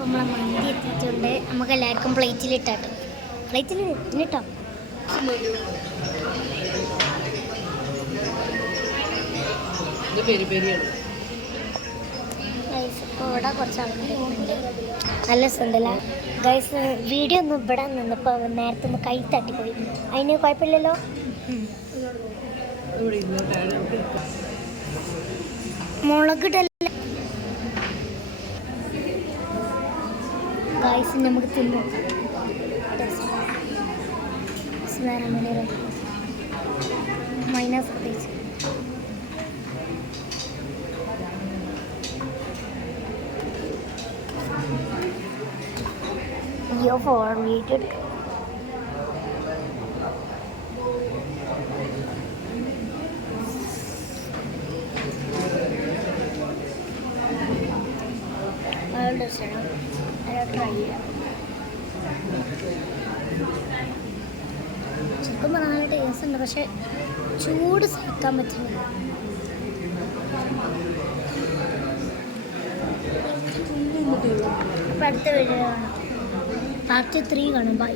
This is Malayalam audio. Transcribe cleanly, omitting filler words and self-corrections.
നമ്മളെ മന്തി എത്തിയിട്ടുണ്ട്. നമുക്ക് എല്ലാവർക്കും പ്ലേറ്റിലിട്ടാട്ടോ. പ്ലേറ്റിൽ ഇട്ടോ. ഇവിടെ കുറച്ച് ആൾക്കാരുണ്ട്. നല്ല സുന്ദര ഗൈസ്. വീഡിയോ ഒന്നും ഇവിടെ നിന്നപ്പോൾ നേരത്തെ ഒന്ന് കൈ തട്ടിപ്പോയി. അതിന് കുഴപ്പമില്ലല്ലോ. മുളകിടല്ല ഗൈസ്. നമുക്ക് തിന്നു മൈനസ് പ്രത്യേകിച്ച് അയ്യോ ഫോൺ വീഡിയോ എടുക്കാം. ട്രൈ ചെയ്യാം. ചിക്കൻ നല്ല ടേസ്റ്റ് ഉണ്ട്, പക്ഷെ ചൂട് സഹിക്കാൻ പറ്റുന്നില്ല. അപ്പം അടുത്ത വീഡിയോ കാണാം. പാർട്ട് 3 കാണാം. ബൈ.